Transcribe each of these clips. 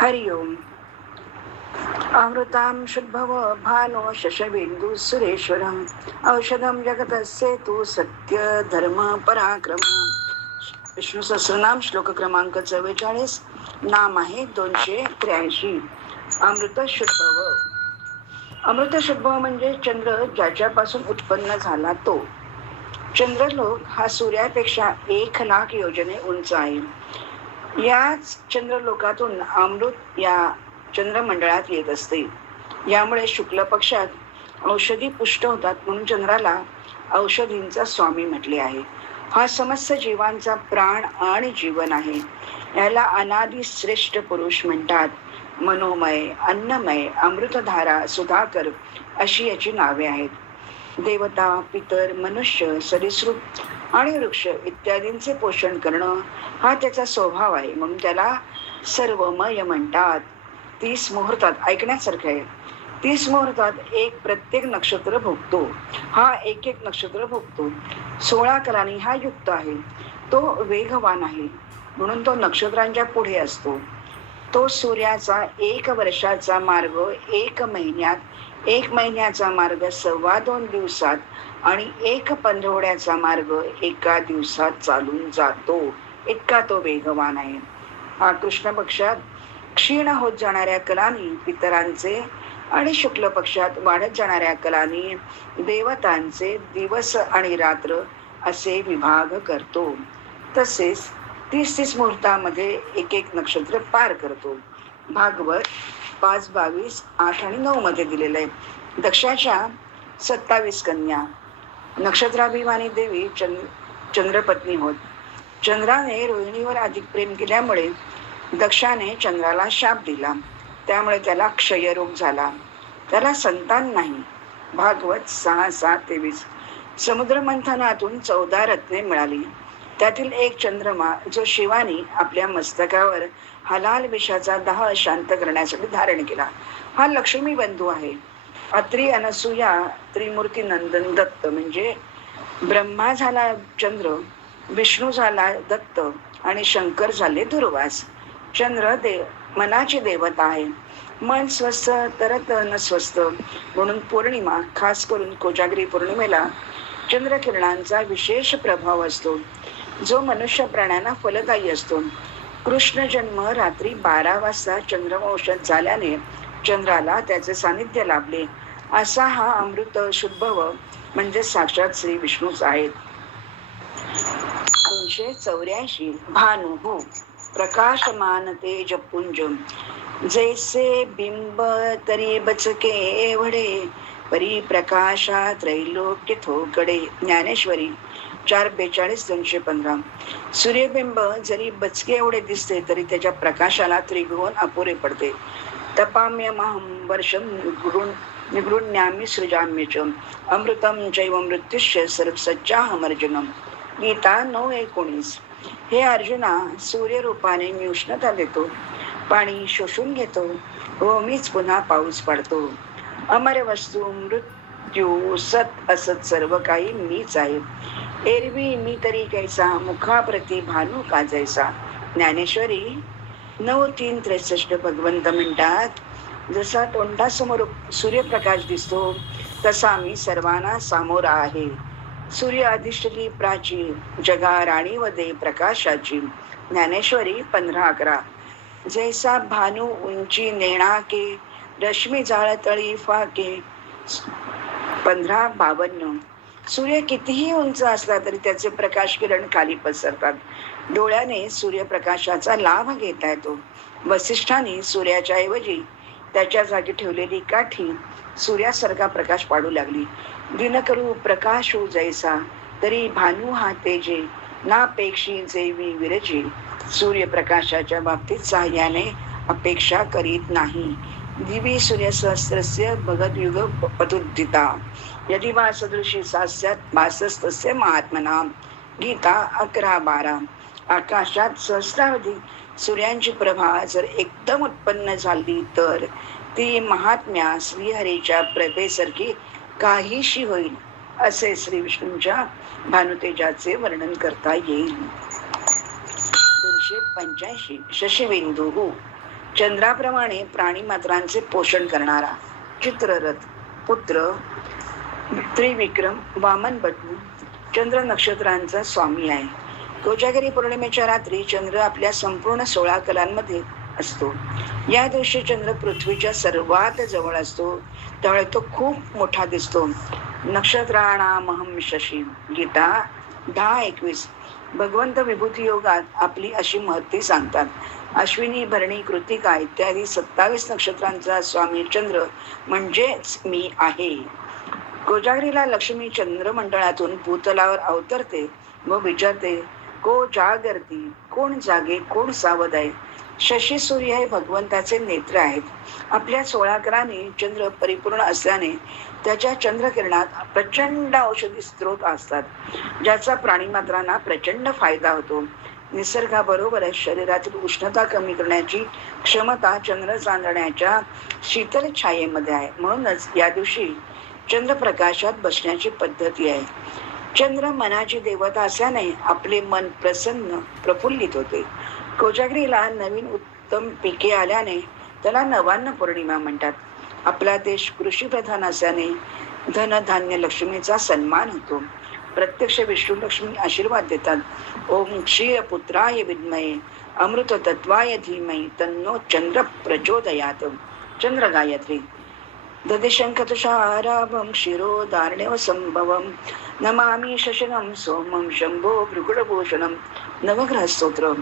हरि ओम। अमृतां शुद्भव भानो शशबिन्दु सुरेश्वरम्। औषधं जगतस्य तु सत्य धर्म पराक्रम। विष्णू सहस्रनाम श्लोक क्रमांक चव्वेचाळीस नाम आहे दोनशे त्र्याऐंशी। अमृत शुद्भव। अमृत शुद्भव म्हणजे चंद्र ज्याच्यापासून उत्पन्न झाला तो। चंद्रलोक हा सूर्यापेक्षा एक लाख योजने उंच आहे। याच चंद्रलोकातून अमृत या चंद्रमंडळात येत असते. यामुळे शुक्ल पक्षात औषधी पुष्ट होतात म्हणून चंद्राला औषधींचा स्वामी म्हटले आहे. हा समस्त जीवांचा प्राण आणि जीवन आहे. याला अनादी श्रेष्ठ पुरुष म्हणतात. मनोमय अन्नमय अमृतधारा सुधाकर अशी याची नावे आहेत. देवता पितर मनुष्य सरीसृप आणि वृक्ष इत्यादींचे पोषण करणं हा त्याचा स्वभाव आहे. म्हणून त्याला सर्वमय म्हणतात. तीस मुहूर्तात ऐकण्यासारखं आहे. तीस मुहूर्तात एक प्रत्येक नक्षत्र भोगतो. हा एक एक नक्षत्र भोगतो. सोळा कलानी हा युक्त आहे. तो वेगवान आहे. म्हणून तो नक्षत्रांच्या पुढे असतो. तो सूर्याचा एक वर्षाचा मार्ग एक महिन्यात एक महिन्याचा मार्ग सव्वा दोन दिवसात आणि एक पंधरवड्याचा मार्ग एका दिवसात चालून जातो. इतका तो वेगवान आहे. हा कृष्ण पक्षात क्षीण होत जाणाऱ्या कलानी पितरांचे आणि शुक्ल पक्षात वाढत जाणाऱ्या कलानी देवतांचे दिवस आणि रात्र असे विभाग करतो. तसेच तीस तीस मुहूर्तामध्ये एक एक नक्षत्र पार करतो. भागवत पाच बावीस आठ आणि नऊ मध्ये दिलेलं आहे. दक्षाच्या सत्तावीस कन्या. नक्षत्राभिमानी देवी चंद्र चंद्रपत्नी होत. चंद्राने रोहिणीवर अधिक प्रेम केल्यामुळे दक्षाने चंद्राला शाप दिला. त्यामुळे त्याला क्षयरोग झाला. त्याला संतान नाही. भागवत सहा सात तेवीस. समुद्रमंथनातून चौदा रत्ने मिळाली. त्यातील एक चंद्रमा जो शिवानी आपल्या मस्तकावर हलाल विषाचा दाह शांत करण्यासाठी धारण केला. हा लक्ष्मी बंधू आहे. अत्री अनसुया त्रिमूर्ती नंदन दत्त म्हणजे ब्रह्मा झाला चंद्र विष्णू झाला दत्त आणि शंकर झाले दुर्वास. चंद्र देव मनाची देवता आहे. मन स्वस्थ तरत न स्वस्थ. म्हणून पौर्णिमा खास करून कोजागिरी पौर्णिमेला चंद्रकिरणांचा विशेष प्रभाव असतो. जो मनुष्य प्राण्यांना फलदायी असतो. कृष्ण जन्म रात्री बारा वाजता चंद्रवंशात झाल्याने चंद्राला त्याचे सानिध्य लाभले. असा हा अमृत शुद्धव म्हणजे साक्षात श्री विष्णूच आहेत दोनशे चौऱ्याऐंशी भानु हो प्रकाशमान तेज पुंज जैसे बिंब तरी बचके एवढे परी प्रकाशा त्रैलोक्य थोकडे ज्ञानेश्वरी चार बेचाळीस दोनशे पंधरा. सूर्यबिंब जरी बचके एवढे दिसते तरी त्याच्या प्रकाशाला त्रिभुवन अपुरे पडते. तपाम्यमहं वर्षं निगृण निगृण्यामी सृजाम्य च अमृतम चैव मृत्युश्य सर्वसच्चाहमर्जुनम. गीता नऊ एकोणीस. हे अर्जुना सूर्यरूपाने मी उष्णता देतो. पाणी शोषून घेतो. व मीच पुन्हा पाऊस पाडतो. अमर वस्तू मृत्यू सत असत सर्व काही मीच आहे. एरवी मी तरी कैसा मुखाप्रती भानू काजायचा. ज्ञानेश्वरी नऊ तीन त्रेसष्ट भगवंत म्हणतात जसा तोंडासमोर सूर्यप्रकाश दिसतो तसा मी सर्वांना सामोरा आहे. सूर्य अधिष्ठली प्राची जगा राणी वदे प्रकाशाची. ज्ञानेश्वरी पंधरा अकरा. जैसा भानू उंची नेणाके रश्मी जाळतळी फाके पंधरा बावन्न. सूर्य कितीही उंच असला तरी त्याचे प्रकाश किरण खाली पसरतात. डोळ्याने सूर्यप्रकाशाचा लाभ घेता येतो. वसिष्ठाने सूर्याच्या ऐवजी त्याच्या जागी ठेवलेली काठी सूर्यासारखा प्रकाश पाडू लागली. दिनकरू प्रकाश हो जैसा तरी भानू हा तेजे नापेक्षी जैवी विरजी. सूर्यप्रकाशाच्या बाबतीत सहाय्याने अपेक्षा करीत नाही. दिवी सूर्यसहस्रस्य भगत युग पतुद्धिता यदि वा सदृशी सास्यात भासस्तस्य महात्मना। गीता अकरा बारा। आकाशात सहस्रावधी सूर्यांची प्रभा जर एकदम उत्पन्न झाली तर ती महात्म्या श्रीहरीच्या प्रभेसारखी काहीशी होईल असे श्री विष्णूंच्या भानुतेजाचे वर्णन करता येईल. दोनशे पंच्याऐंशी शशिबिंदू चंद्राप्रमाणे प्राणी मात्रांचे पोषण करणारा चित्ररथ पुत्र त्रिविक्रम वामन बटू चंद्र नक्षत्रांचा स्वामी आहे. कोजागिरी पौर्णिमेच्या रात्री चंद्र आपल्या संपूर्ण सोळा कलांमध्ये असतो. या दिवशी चंद्र पृथ्वीच्या सर्वात जवळ असतो. त्यामुळे तो खूप मोठा दिसतो. नक्षत्राणामहम शशी. गीता दहा एकवीस. भगवंत विभूती योगात आपली अशी महत्ती सांगतात. अश्विनी भरणी कृतिका इत्यादी सत्तावीस नक्षत्रांचा स्वामी चंद्र म्हणजेच मी आहे. कोजागरीला लक्ष्मी चंद्रमंडळातून भूतलावर अवतरते. व विचारते को जागरती? कोण जागे? कोण सावध आहे? शशी सूर्य हे भगवंताचे नेत्र आहेत. आपल्या सोळाकराने चंद्र परिपूर्ण असल्याने त्याच्या चंद्रकिरणात प्रचंड औषधी स्रोत असतात ज्याचा प्राणीमात्रांना प्रचंड फायदा होतो. निसर्गाबरोबरच शरीरातील उष्णता कमी करण्याची क्षमता चंद्र चांदण्याच्या शीतल छायेमध्ये आहे. म्हणूनच या दिवशी चंद्रप्रकाशात बसण्याची पद्धती आहे. चंद्र मनाची देवता असल्याने आपले मन प्रसन्न प्रफुल्लित होते. कोजागिरीला नवीन उत्तम पिके आल्याने त्याला नवान्न पौर्णिमा म्हणतात. आपला देश कृषीप्रधान असल्याने धनधान्य लक्ष्मीचा सन्मान होतो. प्रत्यक्ष विष्णू लक्ष्मी आशीर्वाद देतात. ओम क्षीर पुत्राय विद्मये अमृत तत्वाय धीमहि तन्नो चंद्र प्रचोदयात. चंद्र गायत्री. ददिशङ्खतुषाराभं शिरोदार्ण्यव संभवं नमामि शशनं सोमं शंभो भृगुडभूषणं नवग्रहस्तोत्र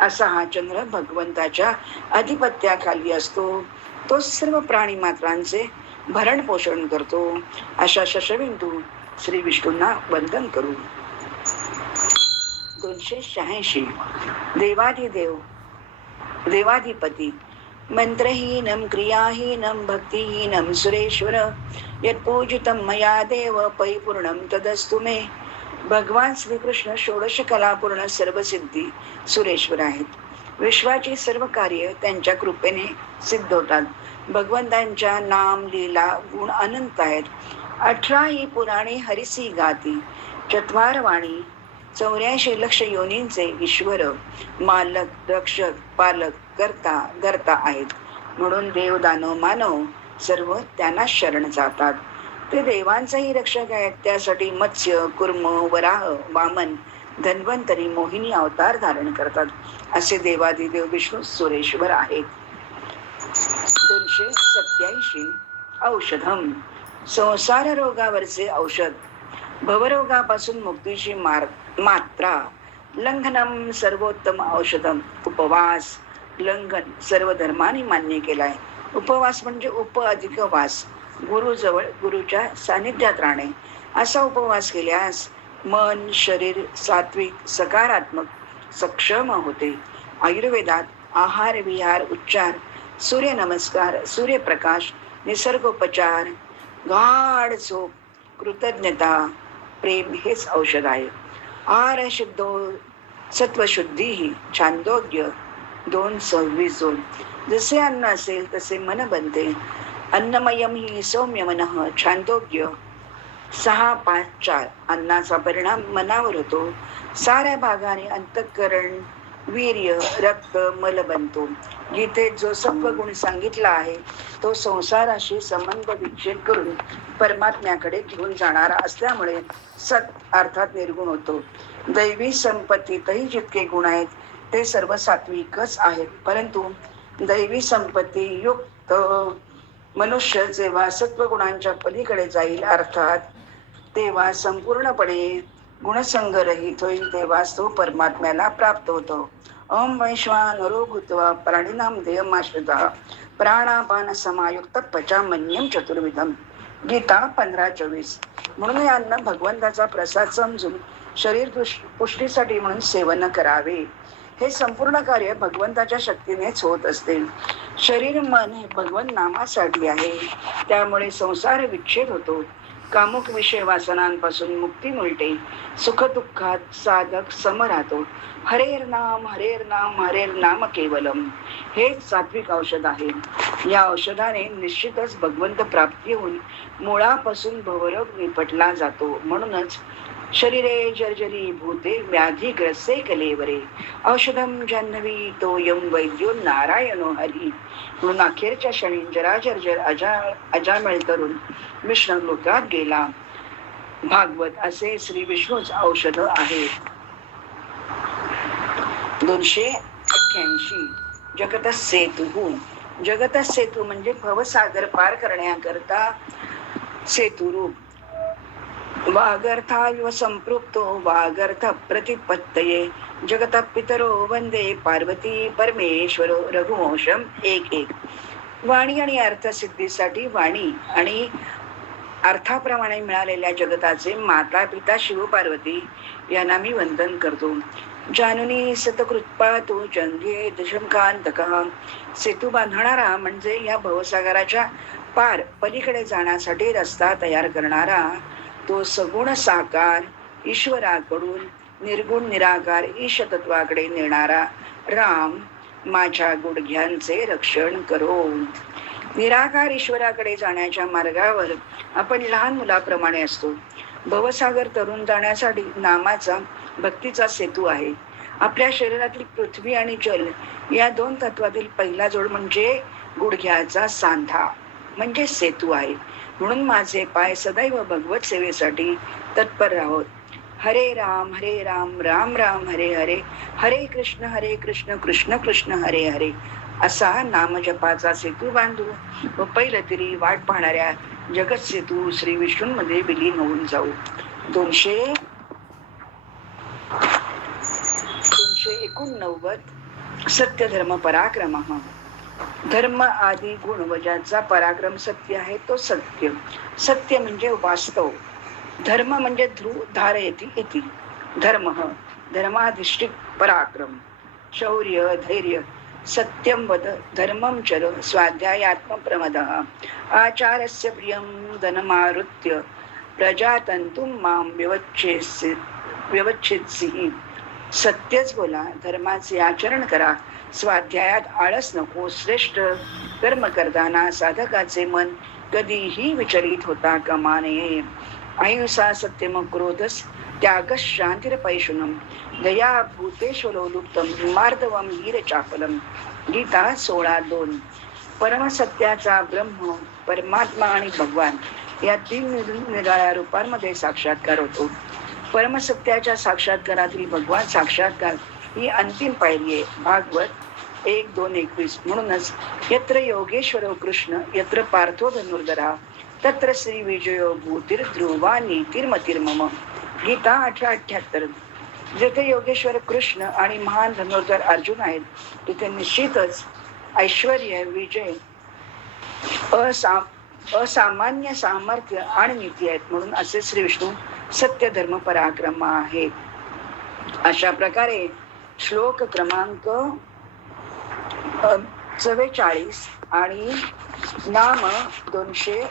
असा हा चंद्र भगवंताच्या अधिपत्याखाली असतो। तो सर्व प्राणी मात्रांचे भरण पोषण करतो। अशा शशबिंदू श्री विष्णूंना वंदन करू। दोनशे शहाऐंशी। देवाधिदेव देवाधिपती मंत्रहीनं क्रियाहीनं भक्तिहीनं सुरेश्वर यत्पूजितं मया देव परिपूर्णं तदस्तु मे. भगवान श्रीकृष्ण षोडश कलापूर्ण सर्वसिद्धी सुरेश्वर आहेत. विश्वाची सर्व कार्य त्यांच्या कृपेने सिद्ध होतात भगवंतांच्या नाम लीला गुण अनंत आहेत. अठरा ही पुराणे हरिसी गाती. चत्वारवाणी चौऱ्याऐंशी लक्ष योनींचे ईश्वर मालक रक्षक पालक करता करता आहेत. म्हणून देव दानव मानव सर्व त्यांना शरण जातात. ते देवांचाही रक्षक आहेत. त्यासाठी मत्स्य कुर्म वराह वामन धन्वंतरी मोहिनी अवतार धारण करतात. असे देवादिदेव विष्णू सुरेश्वर आहेत. दोनशे सत्याऐंशी औषधम. संसार रोगावरचे औषध. भवरोगापासून मुक्तीची मार मात्रा. लंघनम सर्वोत्तम औषधम. उपवास. लंघन सर्व धर्माने मान्य केला आहे. उपवास म्हणजे उप अधिक वास. गुरुजवळ गुरुच्या सानिध्यात राहणे. असा उपवास केल्यास मन शरीर सात्विक सकारात्मक सक्षम होते. आयुर्वेदात आहार विहार उच्चार सूर्यनमस्कार सूर्यप्रकाश निसर्गोपचार गाढ झोप कृतज्ञता प्रेम हेच औषध आहे. आहार शुद्धो सत्वशुद्धी ही छांदोग्य दोन सव्वीस दोन जसे अन्न असेल तसे मन बनते. अन्नमयम ही सौम्य मन छांदोग्य. सहा पाच चार. अन्नाचा परिणाम मनावर होतो. साऱ्या भागाने अंतःकरण वीर्य रक्त मल बनतो. गीतेत जो सत्व गुण सांगितला आहे तो संसाराशी संबंध विच्छेद करून परमात्म्याकडे घेऊन जाणारा असल्यामुळे सत अर्थात निर्गुण होतो. दैवी संपत्तीतही जितके गुण आहेत ते सर्व सात्विकच आहेत. परंतु दैवी संपत्ती युक्त मनुष्य जेव्हा सत्वगुणांच्या पलीकडे जाईल अर्थात तेव्हा संपूर्णपणे गुणसंगरहित होईल तेव्हाच तो परमात्म्याला प्राप्त होतो. ओम वैश्वानरो भूत्वा प्राणिनाम देयमाश्रिता प्राणापान समायुक्त पचामन्यम चतुर्विधम. गीता पंधरा चोवीस. म्हणून यांना अन्न भगवंताचा प्रसाद समजून शरीर पुष्टीसाठी म्हणून सेवन करावे. हे संपूर्ण कार्य भगवंताच्या शक्तीनेच होत असते. शरीर मन हे भगवंत नामासाठी आहे. त्यामुळे संसार विच्छेद होतो. कामुक विषय वासनांपासून मुक्ती मिळते. सुख दुःखात साधक सम राहतो. हरेर नाम हरेर नाम हरेर नाम केवलम. हे सात्विक औषध आहे. या औषधाने निश्चितच भगवंत प्राप्ती होऊन मुळापासून भवरोग निपटला जातो. म्हणूनच शरीरे जर्जरी भूते व्याधी ग्रसे कलेवरे. औषधम जान्हवी तोयम वैद्यो नारायणो हरी. म्हणून अखेरच्या क्षणी जरा जर्जर अजा अजामेळ तरुण विष्णू लोकात गेला. भागवत असे श्री विष्णूच औषध आहे. दोनशे अठ्ठ्याऐंशी. जगत सेतू. जगत सेतू म्हणजे भवसागर पार करण्याकरता सेतुरूप. वागर्थाल्व संपृक्तो वागर्थ प्रतिपत्तये। जगत पितरो वंदे पार्वती परमेश्वरो रघुवंशम एक एक। वाणी आणि अर्थसिद्धीसाठी वाणी आणि अर्थाप्रमाणे मिळालेल्या जगताचे माता पिता शिवपार्वती यांना मी वंदन करतो। जाननी सतकृत्पा तो जंगे दशमकांतका सेतू बांधणारा म्हणजे या भवसागराच्या पार पलीकडे जाण्यासाठी रस्ता तयार करणारा तो सगुण साकार ईश्वराकडून निर्गुण निराकार ईशतत्वाकडे नेणारा राम माझ्या गुडघ्यांचे रक्षण करो. निराकार ईश्वराकडे जाण्याच्या मार्गावर आपण लहान मुलाप्रमाणे असतो. भवसागर तरुण जाण्यासाठी नामाचा भक्तीचा सेतू आहे. आपल्या शरीरातील पृथ्वी आणि जल या दोन तत्वातील पहिला जोड म्हणजे गुडघ्याचा सांधा म्हणजे सेतू आहे. म्हणून माझे पाय सदैव भगवत सेवेसाठी तत्पर राहोत. हरे राम हरे राम राम राम हरे हरे. हरे कृष्ण हरे कृष्ण कृष्ण कृष्ण हरे हरे. असा नामजपाचा सेतू बांधू. व पहिलं तरी वाट पाहणाऱ्या जगत सेतू श्री विष्णूंमध्ये विलीन होऊन जाऊ. दोनशे दोनशे एकोणनव्वद सत्यधर्म पराक्रम. धर्म आदी गुण व ज्याचा पराक्रम सत्य आहे तो सत्य. सत्य म्हणजे वास्तव. धर्म म्हणजे ध्रुव धार इति धर्म धर्माधिष्ठित पराक्रम. शौर्य धैर्य सत्यम वद धर्मम चर स्वाध्यायात्म प्रमद आचारस्य प्रियम धनमारुत्य. प्रजातंतुम माम व्यवच्छेसी व्यवच्छेदसी सत्यच बोला धर्माचे आचरण करा. स्वाध्यायात आळस नको श्रेष्ठ कर्म करताना साधकाचे मन कधीही विचलित होता कमा नये. अहिंसा सत्यम क्रोधस त्यागस शांतीर पैशुनम दया भूतेश्वरोलुप्तम मार्दवम हीर चापलम गीता सोळा दोन. परमसत्याचा ब्रह्म परमात्मा आणि भगवान या तीन निराळ्या रूपांमध्ये साक्षात्कार होतो. परमसत्याच्या साक्षात्कारातील भगवान साक्षात्कार ही अंतिम पायरी आहे. भागवत एक दोन एकवीस. म्हणूनच यत्र योगेश्वर कृष्ण यत्र पार्थो धनुर्धरा तत्र श्री विजयो भूतीर ध्रुवा नीतिर्मतिर्मम गीता अठरा अठ्याहत्तर. जेथे योगेश्वर कृष्ण आणि महान धनुर्धर अर्जुन आहेत तिथे निश्चितच ऐश्वर विजय असा असामान्य सामर्थ्य आणि नीती आहेत. म्हणून असे श्री विष्णू सत्य धर्म पराक्रम आहे. अशा प्रकारे श्लोक क्रमांक चव्वेचाळीस आणि नाम दोनशे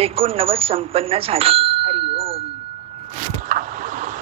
एकोणनव्वद संपन्न झाले.